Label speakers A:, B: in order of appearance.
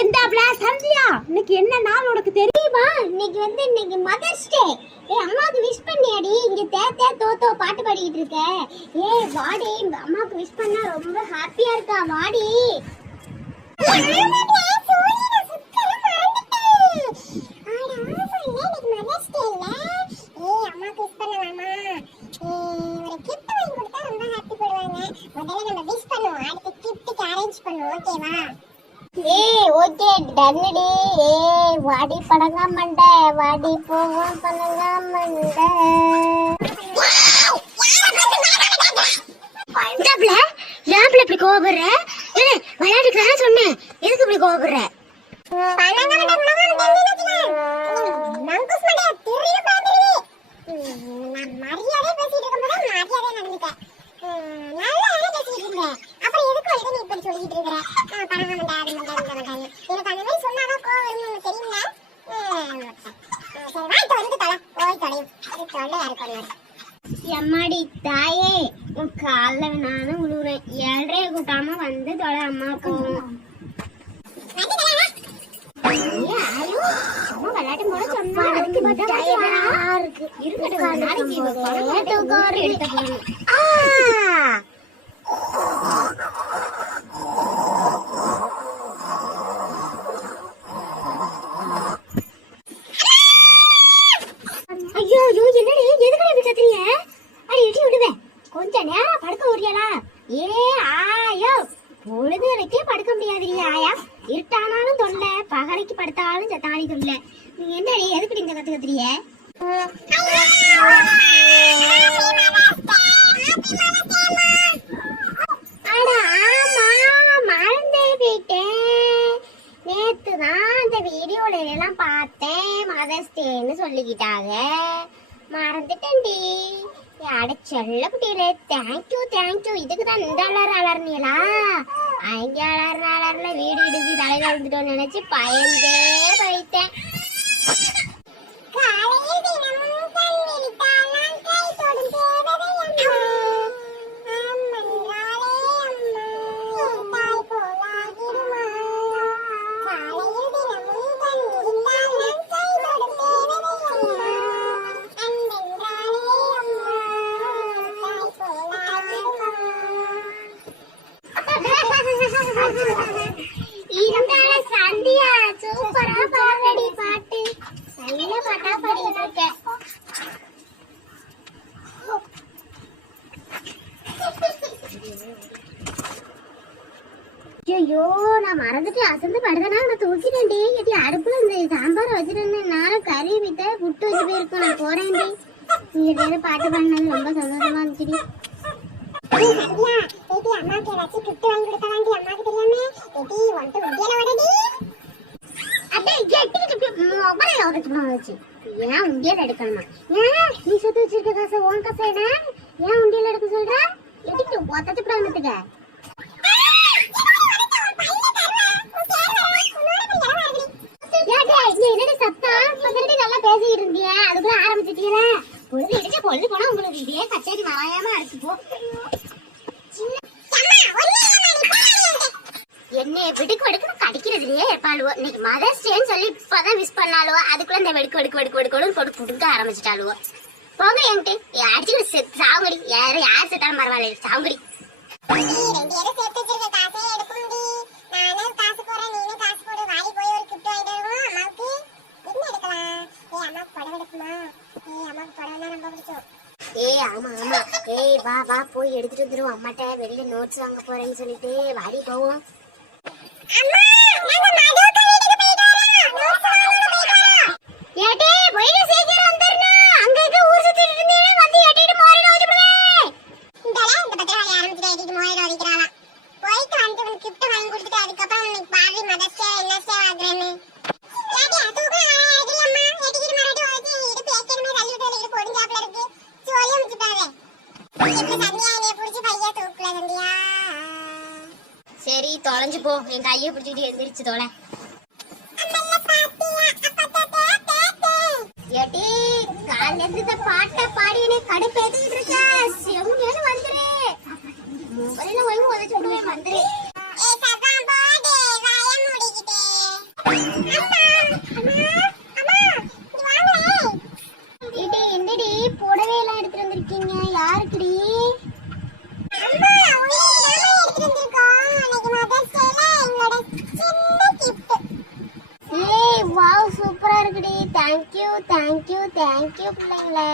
A: எந்தாப்ல சந்தியா? இன்னைக்கு என்ன நாள் உனக்கு தெரியுமா?
B: இன்னைக்கு வந்து இன்னைக்கு மதர்ஸ் டே ஏய் அம்மாவுக்கு விஷ் பண்ணியாடி. இங்க தே தே தோ தோ பாட்டு பாடிக்கிட்டு இருக்க. ஏய் வாடி அம்மாவுக்கு விஷ் பண்ணா ரொம்ப ஹாப்பியா இருக்கா வாடி. ஏய் ஓகே டன்னுடி ஏய் வாடி படங்கா மண்டை வாடி போவோம் படங்கா மண்டை
A: எந்தாப்ல ஏன்ப்ல இப்படி கோவப்படுற ஏய் சொன்னேன் எதுக்கு இப்படி கோவப்படுற
B: மரியாதை பேசிட்டு இருக்கும்போது மரியாதை நடந்துக்க நல்லா பேசிட்டு இருந்தேன் அப்புறம் எதுக்கு வந்து நீ இப்படி சொல்லிட்டு இருக்கிற பணம் மண்டா அது மண்டா இந்த மண்டான்னு எனக்கு அந்த மாதிரி சொன்னாதான் கோவம் வரும்னு உனக்கு தெரியுங்களா சரி வா வந்து தலை போய்
A: எம்மாடி தாயே உன் காலில் நானும் விழுவுறேன் ஏழரை கூட்டாம வந்து தொலை அம்மா இருக்கு இருக்கட்டும் நாளைக்கு இவ பணம் போட்டு எடுத்த போறேன். ஆ! ஐயோ ஐயோ என்னடி எதுக்கு இப்படி கத்துறீங்க அடி இடி விடுவேன் கொஞ்ச நேரம் படுக்க முடியலா ஏ ஆயோ பொழுது வரைக்கே படுக்க முடியாதுடி ஆயா இருட்டானாலும் தொல்லை பகலைக்கு படுத்தாலும் சத்தாடி தொல்லை. நீ என்ன எதுக்கு இந்த கத்து கத்துறீங்க அட ஆமா மறந்தே போயிட்டேன். நேத்து தான் அந்த வீடியோல எல்லாம் பார்த்தேன் மதர்ஸ் டேன்னு சொல்லிக்கிட்டாங்க. மறந்துட்டேன்டி. அட செல்ல குட்டியிலே தேங்க்யூ தேங்க்யூ இதுக்கு தான் இந்த அலர் அலர்னியலா அங்கே அலர்ன அலர்ல வீடு இடிஞ்சு தலையில விழுந்துட்டோம்னு நினச்சி பயந்தே போயிட்டேன். ஐயோ நான் மறந்துட்டு அசந்து படுதனா? நான் தூக்கிட்டேன்டி. எட்டி அடுப்புல இந்த சாம்பார் வச்சிருந்தேன். நானும் கறி வித்த புட்டு வச்சு போயிருக்கோம். நான் போறேன்டி. நீங்க பாட்டு பண்ணது ரொம்ப சந்தோஷமா இருந்துச்சுடி.
B: அம்மாக்கு ஏதாச்சும் கிஃப்ட் வாங்கி கொடுக்கலாண்டி, அம்மாக்கு தெரியாம? ஏடி, உன்கிட்ட முடியல ஓடடி?
A: அப்படியே மொபைல் உடச்சுமா வச்சு ஏன் உண்டியல் எடுக்கணுமா ஏன் நீ சொத்து வச்சிருக்க காசு உன் காசு என்ன ஏன் உண்டியல் எடுக்க சொல்ற எடுக்கிட்டு ஒத்தச்சு பிராணத்துக்க என்னடி சத்தம் நல்லா பேசிக்கிட்டு இருந்தியா அதுக்குள்ள ஆரம்பிச்சிட்டீங்களா பொழுது இடிச்ச பொழுது போனா உங்களுக்கு இதே கச்சேரி வராயாம இருக்கு போ என்னைய பிடிக்கு வெடுக்குன்னு கடிக்கிறதுலயே இருப்பாளுவோ. இன்னைக்கு மதர்ஸ் டேன்னு சொல்லி இப்பதான் மிஸ் பண்ணாலுவோ அதுக்குள்ள இந்த வெடுக்கு வெடுக்கு வெடுக்கு வெடுக்கணும் போட்டு குடுக்க ஆரம்பிச்சிட்டாளுவோ. போங்க என்கிட்ட. அடிச்சுக்கிட்டு செத்து சாவுங்கடி. யாரும் யார் செத்தாலும் பரவாயில்ல. சாவுங்கடி.
B: ஏய்
A: ஆமா ஆமா. ஏய் வா வா போய் எடுத்துட்டு வந்துருவோம். அம்மாட்ட வெளியில நோட்ஸ் வாங்க போறேன்னு சொல்லிட்டு. வாடி போவோம்.
B: அம்மா, நாங்க மதுவுக்கு வீட்டுக்கு போயிட்டு வரோம்.
A: அங்க ஊர் சுத்திட்டு இருந்தீங்கன்னா வந்து எட்டிட்டு மாறிட வச்சுடுவேன்
B: இந்தல, இந்த பத்திரக்காளி ஆரம்பிச்சுட்டா, எட்டிட்டு மோதிரம் இருக்கு.
A: தொலைஞ்சு போ. என் கையை பிடிச்சிக்கிட்டு எந்திரிச்சு தொலை.
B: ஏட்டி காலையில
A: பாட்டை பாடி என்னை கடுப்பேத்திட்டு முதல்ல ஒழுங்கு உதச்சு விடுவேன் வந்துரு புடவை எல்லாம் எடுத்துட்டு வந்திருக்கீங்க? யாருக்குடி? தேங்க்யூ தேங்க்யூ தேங்க்யூ பிள்ளைங்களே.